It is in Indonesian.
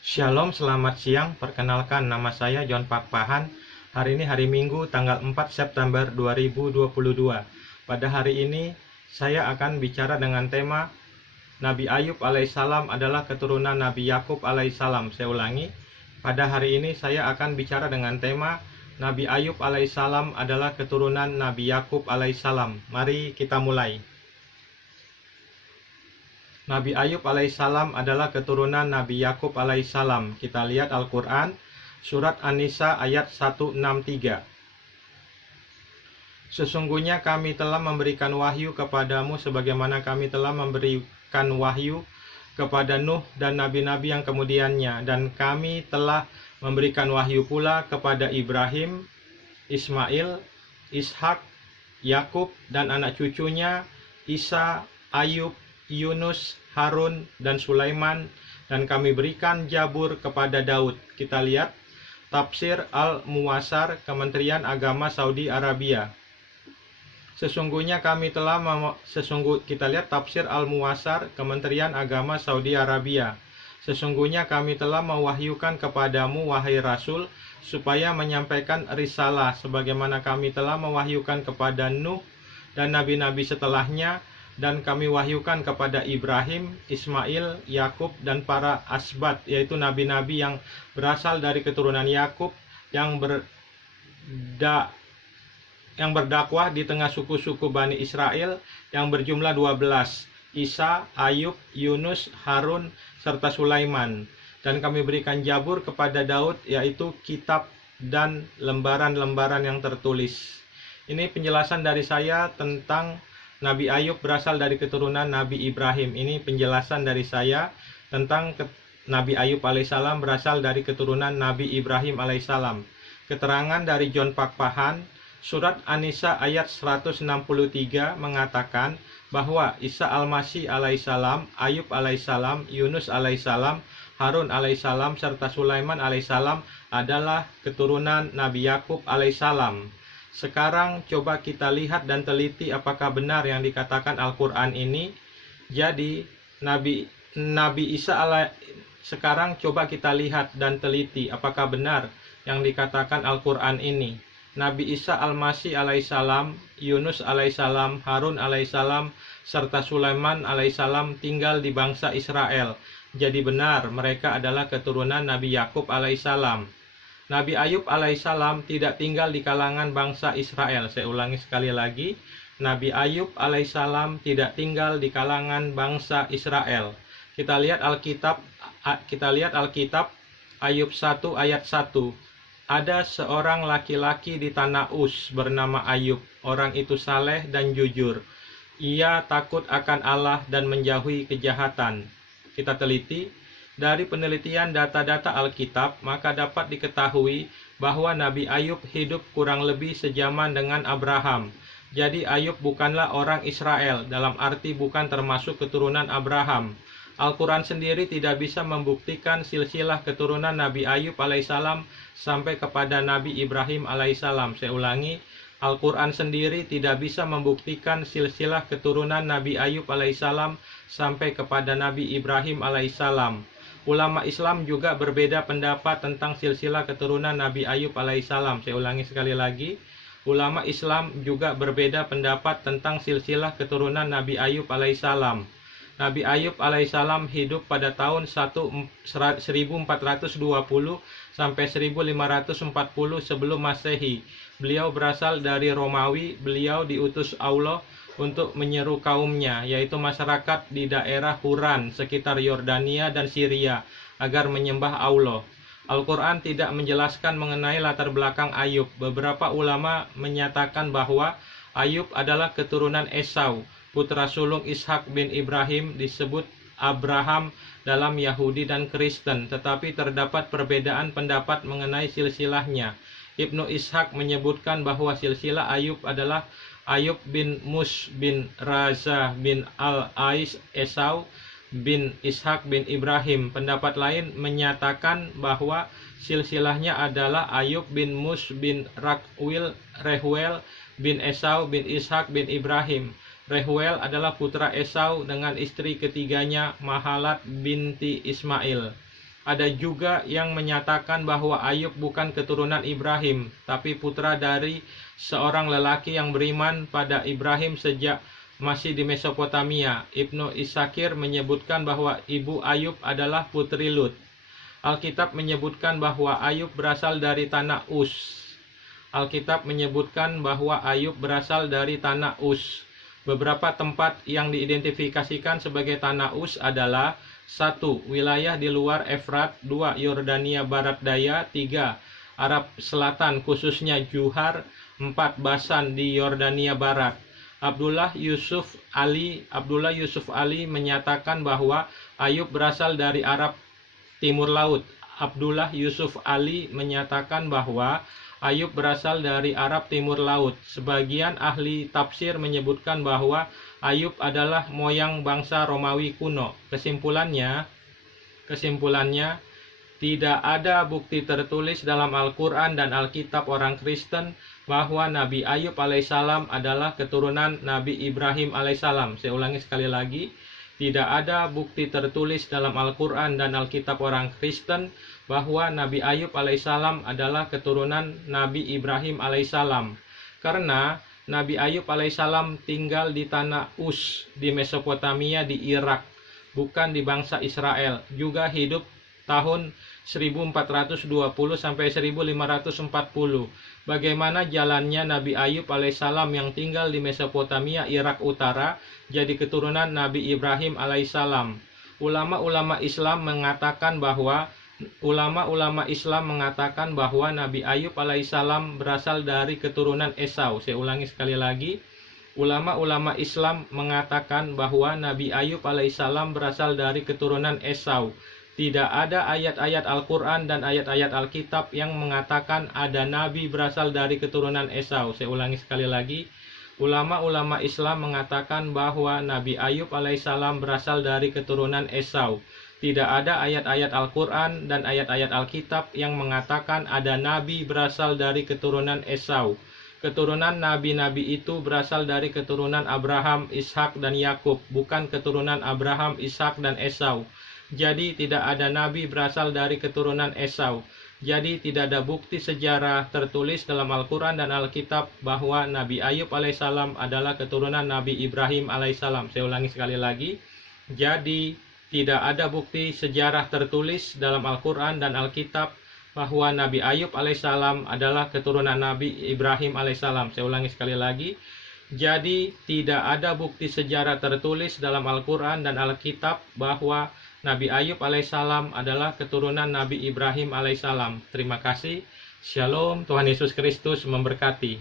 Shalom, selamat siang. Perkenalkan, nama saya John Pakpahan. Hari ini hari Minggu, tanggal 4 September 2022. Pada hari ini, saya akan bicara dengan tema Nabi Ayub alaihissalam adalah keturunan Nabi Yakub alaihissalam. Saya ulangi, pada hari ini saya akan bicara dengan tema Nabi Ayub alaihissalam adalah keturunan Nabi Yakub alaihissalam. Mari kita mulai. Nabi Ayub alaihissalam adalah keturunan Nabi Yakub alaihissalam. Kita lihat Al-Quran, surat An-Nisa ayat 163. Sesungguhnya kami telah memberikan wahyu kepadamu sebagaimana kami telah memberikan wahyu kepada Nuh dan nabi-nabi yang kemudiannya. Dan kami telah memberikan wahyu pula kepada Ibrahim, Ismail, Ishak, Yakub dan anak cucunya, Isa, Ayub, Yunus, Harun, dan Sulaiman, dan kami berikan Zabur kepada Daud. Kita lihat Tafsir Al-Muwassar, Kementerian Agama Saudi Arabia. Kita lihat Tafsir Al-Muwassar, Kementerian Agama Saudi Arabia. Sesungguhnya kami telah mewahyukan kepadamu, wahai Rasul, supaya menyampaikan risalah, sebagaimana kami telah mewahyukan kepada Nuh dan nabi-nabi setelahnya, dan kami wahyukan kepada Ibrahim, Ismail, Yakub, dan para asbat, yaitu nabi-nabi yang berasal dari keturunan Yakub yang berdakwah di tengah suku-suku Bani Israel yang berjumlah 12, Isa, Ayub, Yunus, Harun, serta Sulaiman. Dan kami berikan Zabur kepada Daud, yaitu kitab dan lembaran-lembaran yang tertulis. Ini penjelasan dari saya tentang Nabi Ayub berasal dari keturunan Nabi Ibrahim. Ini penjelasan dari saya tentang Nabi Ayub alaihissalam berasal dari keturunan Nabi Ibrahim alaihissalam. Keterangan dari John Pakpahan, surat An-Nisa ayat 163 mengatakan bahwa Isa al-Masih alaihissalam, Ayub alaihissalam, Yunus alaihissalam, Harun alaihissalam, serta Sulaiman alaihissalam adalah keturunan Nabi Yakub alaihissalam. Sekarang coba kita lihat dan teliti apakah benar yang dikatakan Al-Quran ini. Jadi sekarang coba kita lihat dan teliti apakah benar yang dikatakan Al-Quran ini. Nabi Isa al-Masih alaihissalam, Yunus alaihissalam, Harun alaihissalam, serta Sulaiman alaihissalam tinggal di bangsa Israel. Jadi benar mereka adalah keturunan Nabi Yakub alaihissalam. Nabi Ayub alaihissalam tidak tinggal di kalangan bangsa Israel. Saya ulangi sekali lagi, Nabi Ayub alaihissalam tidak tinggal di kalangan bangsa Israel. Kita lihat Alkitab Ayub 1 ayat 1. Ada seorang laki-laki di tanah Uz bernama Ayub. Orang itu saleh dan jujur. Ia takut akan Allah dan menjauhi kejahatan. Kita teliti. Dari penelitian data-data Alkitab, maka dapat diketahui bahwa Nabi Ayub hidup kurang lebih sejaman dengan Abraham. Jadi Ayub bukanlah orang Israel, dalam arti bukan termasuk keturunan Abraham. Al-Quran sendiri tidak bisa membuktikan silsilah keturunan Nabi Ayub alaihissalam sampai kepada Nabi Ibrahim alaihissalam. Saya ulangi, Al-Quran sendiri tidak bisa membuktikan silsilah keturunan Nabi Ayub alaihissalam sampai kepada Nabi Ibrahim alaihissalam. Ulama Islam juga berbeda pendapat tentang silsilah keturunan Nabi Ayub alaihissalam. Saya ulangi sekali lagi. Ulama Islam juga berbeda pendapat tentang silsilah keturunan Nabi Ayub alaihissalam. Nabi Ayub alaihissalam hidup pada tahun 1420 sampai 1540 sebelum Masehi. Beliau berasal dari Romawi. Beliau diutus Allah untuk menyeru kaumnya, yaitu masyarakat di daerah Huran, sekitar Yordania dan Syria, agar menyembah Allah. Al-Quran tidak menjelaskan mengenai latar belakang Ayub. Beberapa ulama menyatakan bahwa Ayub adalah keturunan Esau, putra sulung Ishak bin Ibrahim, disebut Abraham dalam Yahudi dan Kristen, tetapi terdapat perbedaan pendapat mengenai silsilahnya. Ibnu Ishak menyebutkan bahwa silsilah Ayub adalah Ayub bin Mus bin Raza bin Al-Ais Esau bin Ishak bin Ibrahim. Pendapat lain menyatakan bahwa silsilahnya adalah Ayub bin Mus bin Rehuel bin Esau bin Ishak bin Ibrahim. Rehuel adalah putra Esau dengan istri ketiganya Mahalat binti Ismail. Ada juga yang menyatakan bahwa Ayub bukan keturunan Ibrahim, tapi putra dari seorang lelaki yang beriman pada Ibrahim sejak masih di Mesopotamia. Ibnu Isakir menyebutkan bahwa ibu Ayub adalah putri Lut. Alkitab menyebutkan bahwa Ayub berasal dari tanah Uz. Alkitab menyebutkan bahwa Ayub berasal dari tanah Uz. Beberapa tempat yang diidentifikasikan sebagai tanah Uz adalah 1. Wilayah di luar Efrat, 2. Yordania Barat Daya, 3. Arab Selatan khususnya Juhar, 4. Basan di Yordania Barat. Abdullah Yusuf Ali menyatakan bahwa Ayub berasal dari Arab Timur Laut. Abdullah Yusuf Ali menyatakan bahwa Ayub berasal dari Arab Timur Laut. Sebagian ahli tafsir menyebutkan bahwa Ayub adalah moyang bangsa Romawi kuno. Kesimpulannya, tidak ada bukti tertulis dalam Al-Quran dan Alkitab orang Kristen bahwa Nabi Ayub alaihissalam adalah keturunan Nabi Ibrahim alaihissalam. Saya ulangi sekali lagi, tidak ada bukti tertulis dalam Al-Quran dan Alkitab orang Kristen bahwa Nabi Ayub alaihissalam adalah keturunan Nabi Ibrahim alaihissalam. Karena Nabi Ayub alaihissalam tinggal di tanah Uz di Mesopotamia di Irak, bukan di bangsa Israel. Juga hidup tahun 1420 sampai 1540. Bagaimana jalannya Nabi Ayub alaihissalam yang tinggal di Mesopotamia, Irak Utara, jadi keturunan Nabi Ibrahim alaihissalam? Ulama-ulama Islam mengatakan bahwa Nabi Ayub alaihissalam berasal dari keturunan Esau. Saya ulangi sekali lagi. Ulama-ulama Islam mengatakan bahwa Nabi Ayub alaihissalam berasal dari keturunan Esau. Tidak ada ayat-ayat Al-Quran dan ayat-ayat Alkitab yang mengatakan ada Nabi berasal dari keturunan Esau. Saya ulangi sekali lagi. Ulama-ulama Islam mengatakan bahwa Nabi Ayub alaihissalam berasal dari keturunan Esau. Tidak ada ayat-ayat Al-Quran dan ayat-ayat Alkitab yang mengatakan ada Nabi berasal dari keturunan Esau. Keturunan nabi-nabi itu berasal dari keturunan Abraham, Ishak, dan Yakub, bukan keturunan Abraham, Ishak, dan Esau. Jadi tidak ada nabi berasal dari keturunan Esau. Jadi tidak ada bukti sejarah tertulis dalam Al-Quran dan Alkitab bahwa Nabi Ayub alaihissalam adalah keturunan Nabi Ibrahim alaihissalam. Saya ulangi sekali lagi. Jadi tidak ada bukti sejarah tertulis dalam Al-Quran dan Alkitab bahwa Nabi Ayub alaihissalam adalah keturunan Nabi Ibrahim alaihissalam. Saya ulangi sekali lagi. Jadi tidak ada bukti sejarah tertulis dalam Al-Quran dan Alkitab bahwa Nabi Ayub alaihissalam adalah keturunan Nabi Ibrahim alaihissalam. Terima kasih. Shalom. Tuhan Yesus Kristus memberkati.